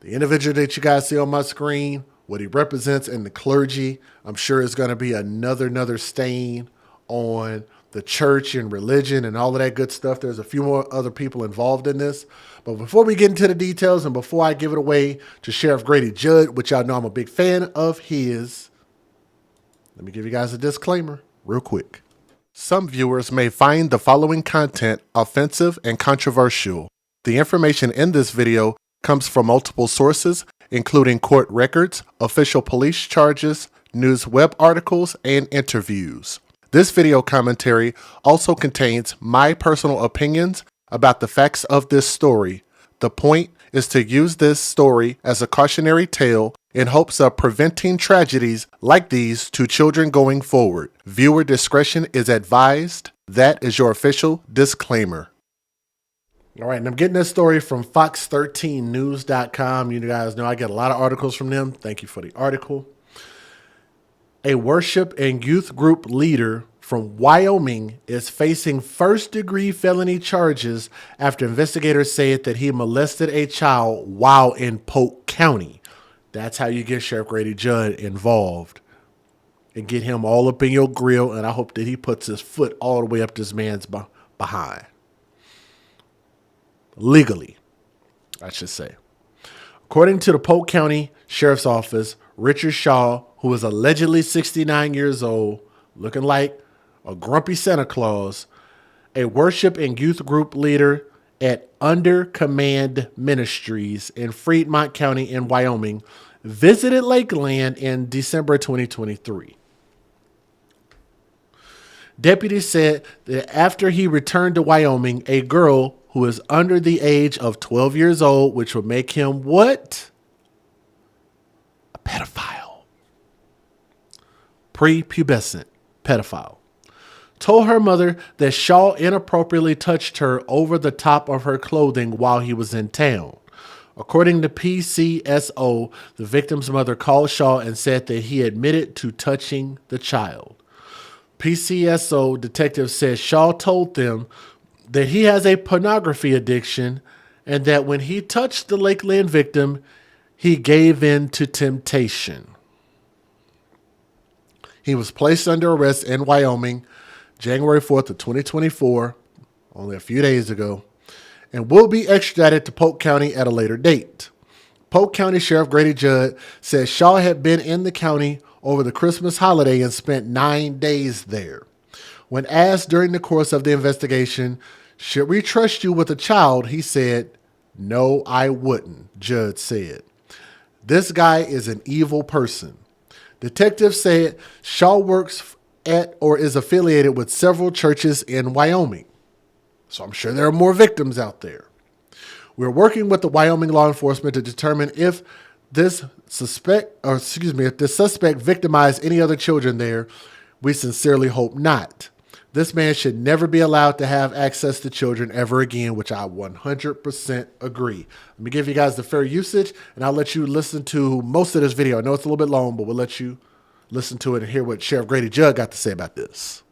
The individual that you guys see on my screen, what he represents in the clergy, I'm sure is going to be another stain on the church and religion and all of that good stuff. There's a few more other people involved in this. But before we get into the details and before I give it away to Sheriff Grady Judd, which y'all know I'm a big fan of his, let me give you guys a disclaimer real quick. Some viewers may find the following content offensive and controversial. The information in this video comes from multiple sources, including court records, official police charges, news web articles, and interviews. This video commentary also contains my personal opinions about the facts of this story. The point is to use this story as a cautionary tale in hopes of preventing tragedies like these to children going forward. Viewer discretion is advised. That is your official disclaimer. All right, and I'm getting this story from Fox13News.com. You guys know I get a lot of articles from them. Thank you for the article. A worship and youth group leader from Wyoming is facing first-degree felony charges after investigators said that he molested a child while in Polk County. That's how you get Sheriff Grady Judd involved and get him all up in your grill, and I hope that he puts his foot all the way up this man's behind. Legally, I should say. According to the Polk County Sheriff's Office, Richard Shaw, who is allegedly 69 years old, looking like a grumpy Santa Claus, a worship and youth group leader at Under Command Ministries in Fremont County in Wyoming, visited Lakeland in December 2023. Deputies said that after he returned to Wyoming, a girl who is under the age of 12 years old, which would make him what? A pedophile. Prepubescent pedophile. Told her mother that Shaw inappropriately touched her over the top of her clothing while he was in town. According to PCSO, the victim's mother called Shaw and said that he admitted to touching the child. PCSO detective said Shaw told them that he has a pornography addiction and that when he touched the Lakeland victim, he gave in to temptation. He was placed under arrest in Wyoming January 4th of 2024, only a few days ago, and will be extradited to Polk County at a later date. Polk County Sheriff Grady Judd said Shaw had been in the county over the Christmas holiday and spent 9 days there. When asked during the course of the investigation, should we trust you with a child, he said, no, I wouldn't, Judd said. This guy is an evil person. Detectives said Shaw works at or is affiliated with several churches in Wyoming. So I'm sure there are more victims out there. We're working with the Wyoming law enforcement to determine if this suspect victimized any other children there. We sincerely hope not. This man should never be allowed to have access to children ever again, which I 100% agree. Let me give you guys the fair usage, and I'll let you listen to most of this video. I know it's a little bit long, but we'll let you listen to it and hear what Sheriff Grady Judd got to say about this.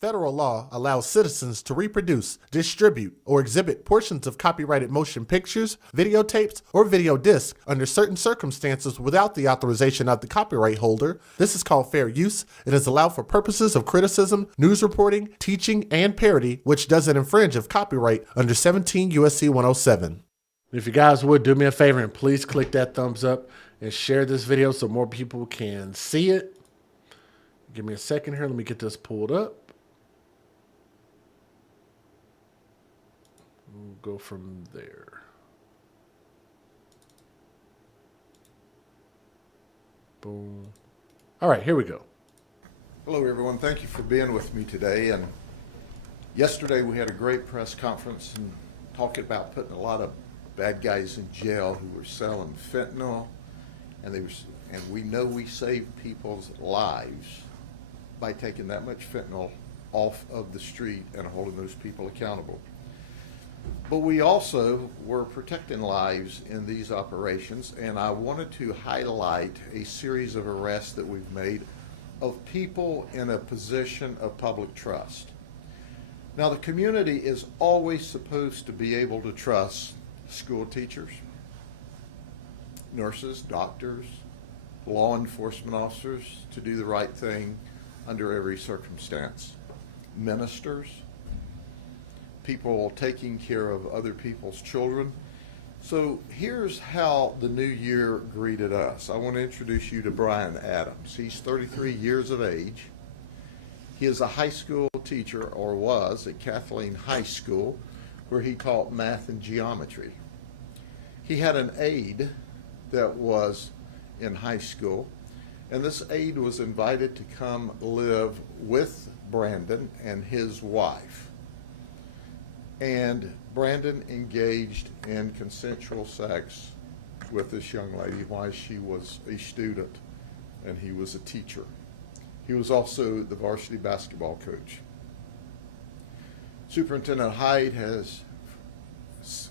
Federal law allows citizens to reproduce, distribute, or exhibit portions of copyrighted motion pictures, videotapes, or video discs under certain circumstances without the authorization of the copyright holder. This is called fair use. It is allowed for purposes of criticism, news reporting, teaching, and parody, which doesn't infringe of copyright under 17 U.S.C. 107. If you guys would do me a favor and please click that thumbs up and share this video so more people can see it. Give me a second here. Let me get this pulled up. We'll go from there. Boom. All right, here we go. Hello, everyone. Thank you for being with me today. And yesterday we had a great press conference and talking about putting a lot of bad guys in jail who were selling fentanyl, and we know we saved people's lives by taking that much fentanyl off of the street and holding those people accountable. But we also were protecting lives in these operations, and I wanted to highlight a series of arrests that we've made of people in a position of public trust. Now, the community is always supposed to be able to trust school teachers, nurses, doctors, law enforcement officers to do the right thing under every circumstance, ministers, people taking care of other people's children. So here's how the new year greeted us. I want to introduce you to Brian Adams. He's 33 years of age. He is a high school teacher, or was, at Kathleen High School, where he taught math and geometry. He had an aide that was in high school, and this aide was invited to come live with Brandon and his wife. And Brandon engaged in consensual sex with this young lady while she was a student and he was a teacher. He was also the varsity basketball coach. Superintendent Hyde has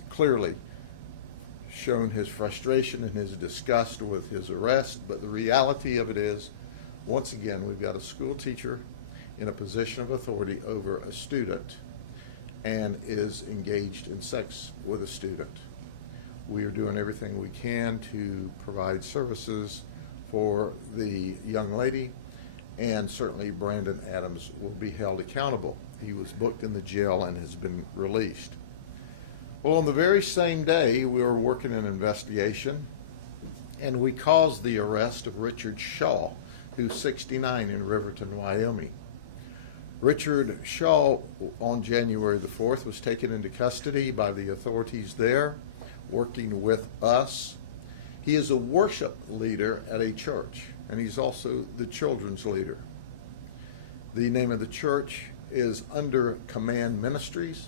clearly shown his frustration and his disgust with his arrest, but the reality of it is, once again, we've got a school teacher in a position of authority over a student and is engaged in sex with a student. We are doing everything we can to provide services for the young lady, and certainly Brandon Adams will be held accountable. He was booked in the jail and has been released. Well, on the very same day, we were working an investigation, and we caused the arrest of Richard Shaw, who's 69 in Riverton, Wyoming. Richard Shaw, on January the 4th, was taken into custody by the authorities there, working with us. He is a worship leader at a church, and he's also the children's leader. The name of the church is Under Command Ministries,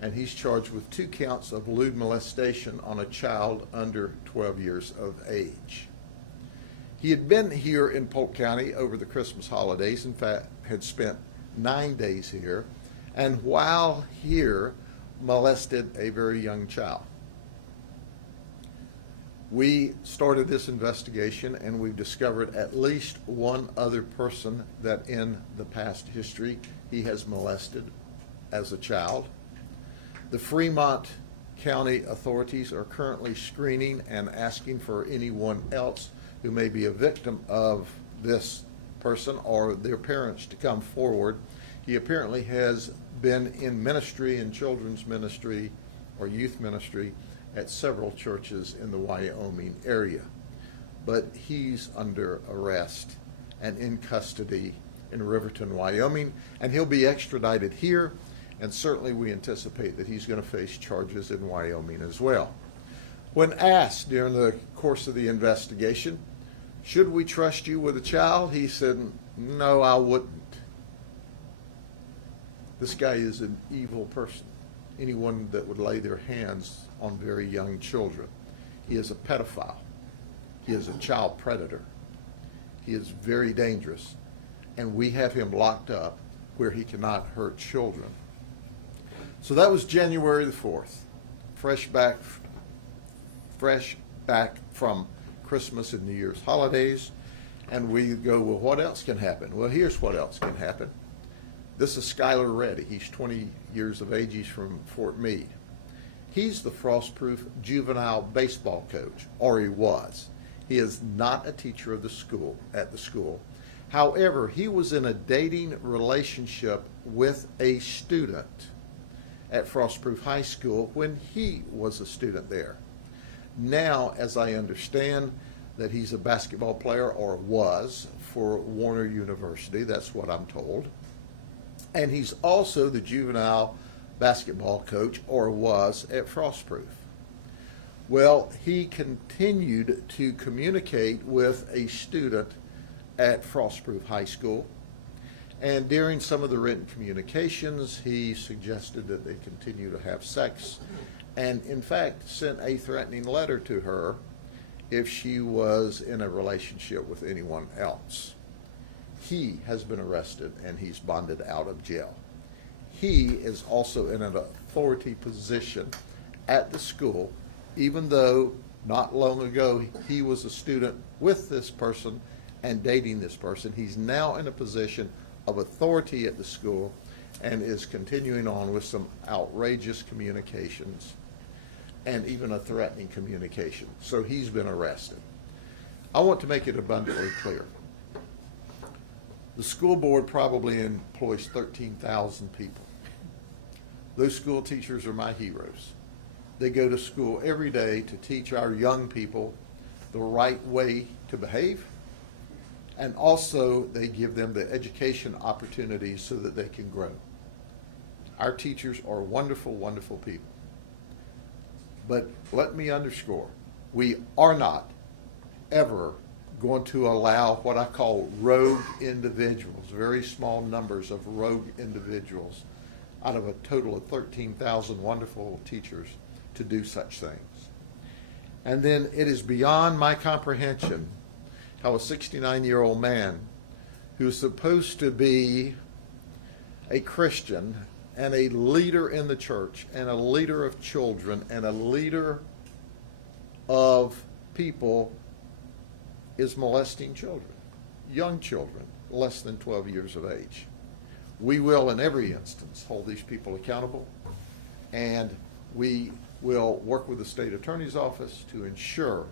and he's charged with 2 counts of lewd molestation on a child under 12 years of age. He had been here in Polk County over the Christmas holidays, in fact, had spent 9 days here, and while here, molested a very young child. We started this investigation, and we've discovered at least one other person that in the past history he has molested as a child. The Fremont County authorities are currently screening and asking for anyone else who may be a victim of this person or their parents to come forward. He apparently has been in ministry, in children's ministry or youth ministry at several churches in the Wyoming area. But he's under arrest and in custody in Riverton, Wyoming, and he'll be extradited here, and certainly we anticipate that he's going to face charges in Wyoming as well. When asked during the course of the investigation, should we trust you with a child? He said, no, I wouldn't. This guy is an evil person. Anyone that would lay their hands on very young children. He is a pedophile. He is a child predator. He is very dangerous. And we have him locked up where he cannot hurt children. So that was January the 4th. Fresh back from Christmas and New Year's holidays. And we go, well, what else can happen? Well, here's what else can happen. This is Skylar Reddy. He's 20 years of age. He's from Fort Meade. He's the Frostproof juvenile baseball coach, or he was. He is not a teacher of the school, at the school. However, he was in a dating relationship with a student at Frostproof High School when he was a student there. Now, as I understand, that he's a basketball player, or was, for Warner University. That's what I'm told. And he's also the juvenile basketball coach, or was, at Frostproof. Well, he continued to communicate with a student at Frostproof High School, and during some of the written communications, he suggested that they continue to have sex, and in fact sent a threatening letter to her if she was in a relationship with anyone else. He has been arrested and he's bonded out of jail. He is also in an authority position at the school, even though not long ago he was a student with this person and dating this person. He's now in a position of authority at the school and is continuing on with some outrageous communications. and even a threatening communication. So he's been arrested. I want to make it abundantly clear. The school board probably employs 13,000 people. Those school teachers are my heroes. They go to school every day to teach our young people the right way to behave, and also they give them the education opportunities so that they can grow. Our teachers are wonderful, wonderful people. But let me underscore, we are not ever going to allow what I call rogue individuals, very small numbers of rogue individuals out of a total of 13,000 wonderful teachers to do such things. And then it is beyond my comprehension how a 69-year-old man who is supposed to be a Christian and a leader in the church and a leader of children and a leader of people is molesting children, young children, less than 12 years of age. We will, in every instance, hold these people accountable, and we will work with the state attorney's office to ensure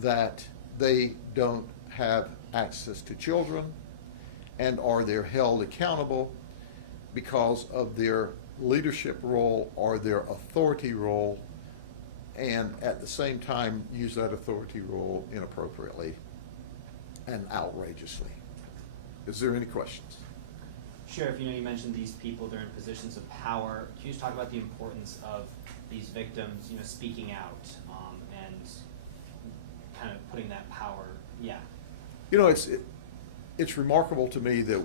that they don't have access to children and are they're held accountable because of their leadership role or their authority role, and at the same time use that authority role inappropriately and outrageously. Is there any questions? Sheriff, you mentioned these people, they're in positions of power. Can you just talk about the importance of these victims, speaking out and kind of putting that power, It's remarkable to me that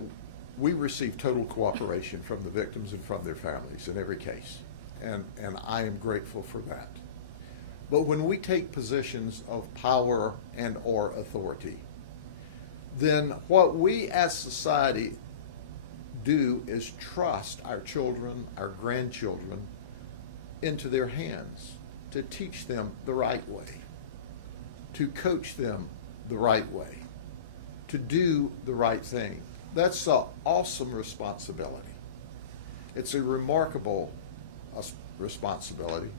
we receive total cooperation from the victims and from their families in every case, and I am grateful for that. But when we take positions of power and or authority, then what we as society do is trust our children, our grandchildren, into their hands to teach them the right way, to coach them the right way, to do the right thing. That's an awesome responsibility. It's a remarkable responsibility.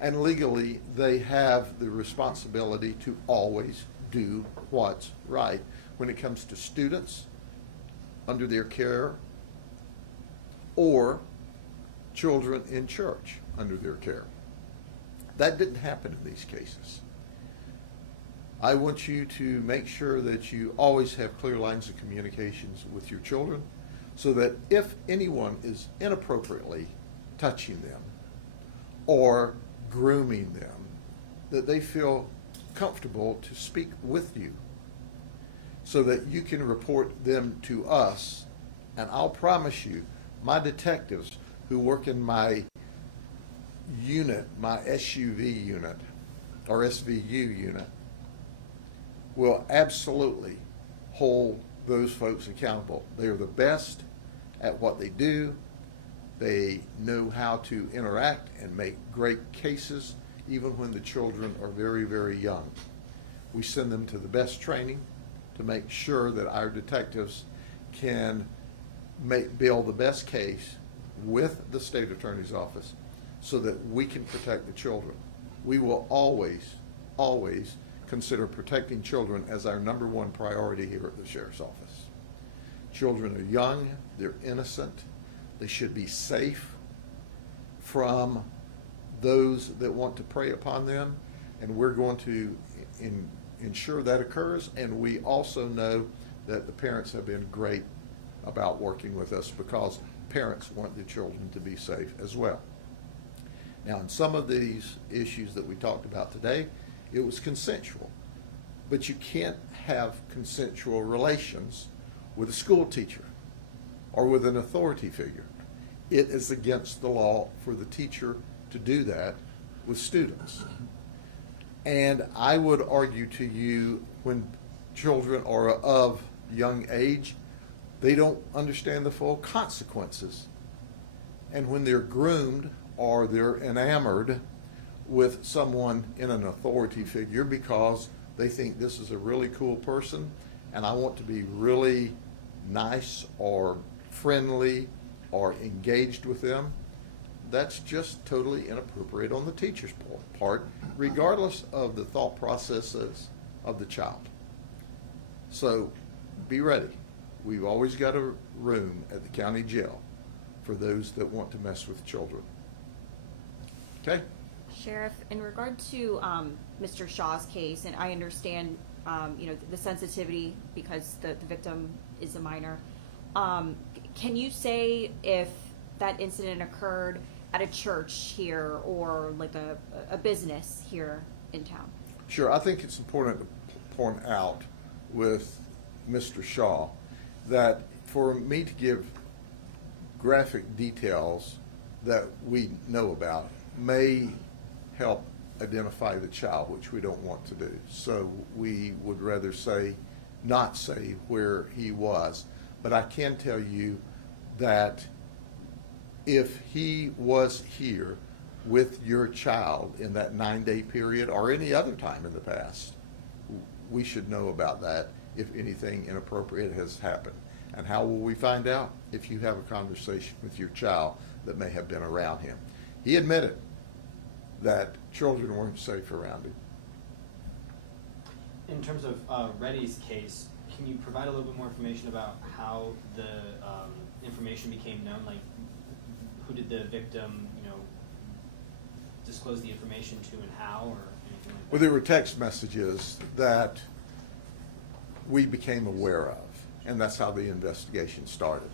And legally, they have the responsibility to always do what's right when it comes to students under their care or children in church under their care. That didn't happen in these cases. I want you to make sure that you always have clear lines of communications with your children so that if anyone is inappropriately touching them or grooming them, that they feel comfortable to speak with you so that you can report them to us. And I'll promise you, my detectives who work in my unit, my SUV unit or SVU unit, will absolutely hold those folks accountable. They are the best at what they do. They know how to interact and make great cases even when the children are very, very young. We send them to the best training to make sure that our detectives can build the best case with the state attorney's office so that we can protect the children. We will always, always consider protecting children as our number one priority here at the Sheriff's Office. Children are young, they're innocent, they should be safe from those that want to prey upon them, and we're going to ensure that occurs. And we also know that the parents have been great about working with us because parents want their children to be safe as well. Now, in some of these issues that we talked about today, it was consensual, but you can't have consensual relations with a school teacher or with an authority figure. It is against the law for the teacher to do that with students. And I would argue to you, when children are of young age, they don't understand the full consequences. And when they're groomed or they're enamored with someone in an authority figure because they think this is a really cool person and I want to be really nice or friendly or engaged with them, that's just totally inappropriate on the teacher's part, regardless of the thought processes of the child. So be ready. We've always got a room at the county jail for those that want to mess with children. Okay? Sheriff, in regard to Mr. Shaw's case, and I understand, the sensitivity because the victim is a minor. Can you say if that incident occurred at a church here or like a business here in town? Sure. I think it's important to point out with Mr. Shaw that for me to give graphic details that we know about may help identify the child, which we don't want to do. So we would rather not say where he was. But I can tell you that if he was here with your child in that 9-day period or any other time in the past, we should know about that if anything inappropriate has happened. And how will we find out? If you have a conversation with your child that may have been around him. He admitted that children weren't safe around him. In terms of Reddy's case, can you provide a little bit more information about how the information became known? Like, who did the victim, disclose the information to, and how, or anything like that? Well, there were text messages that we became aware of, and that's how the investigation started.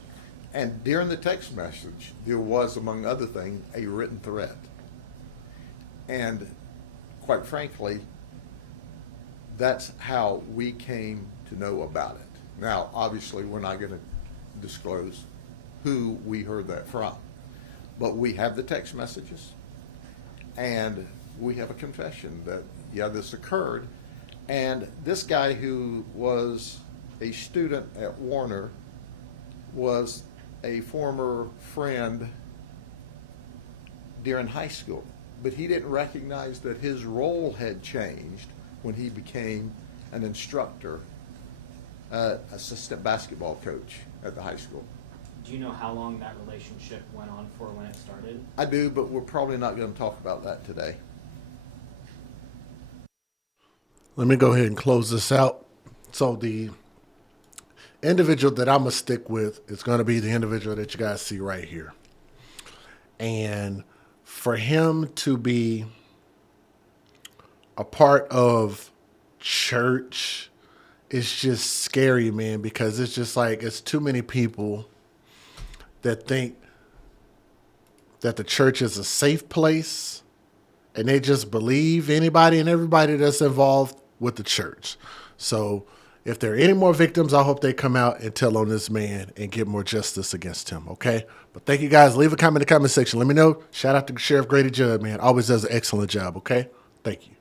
And during the text message, there was, among other things, a written threat. And quite frankly, that's how we came to know about it. Now, obviously, we're not going to disclose who we heard that from, but we have the text messages, and we have a confession that, yeah, this occurred. And this guy who was a student at Warner was a former friend during high school, but he didn't recognize that his role had changed when he became an instructor, assistant basketball coach at the high school. Do you know how long that relationship went on for when it started? I do, but we're probably not going to talk about that today. Let me go ahead and close this out. So the individual that I'm going to stick with is going to be the individual that you guys see right here. And for him to be a part of church, it's just scary, man, because it's just like it's too many people that think that the church is a safe place and they just believe anybody and everybody that's involved with the church. So if there are any more victims, I hope they come out and tell on this man and get more justice against him, okay? But thank you, guys. Leave a comment in the comment section. Let me know. Shout out to Sheriff Grady Judd, man. Always does an excellent job, okay? Thank you.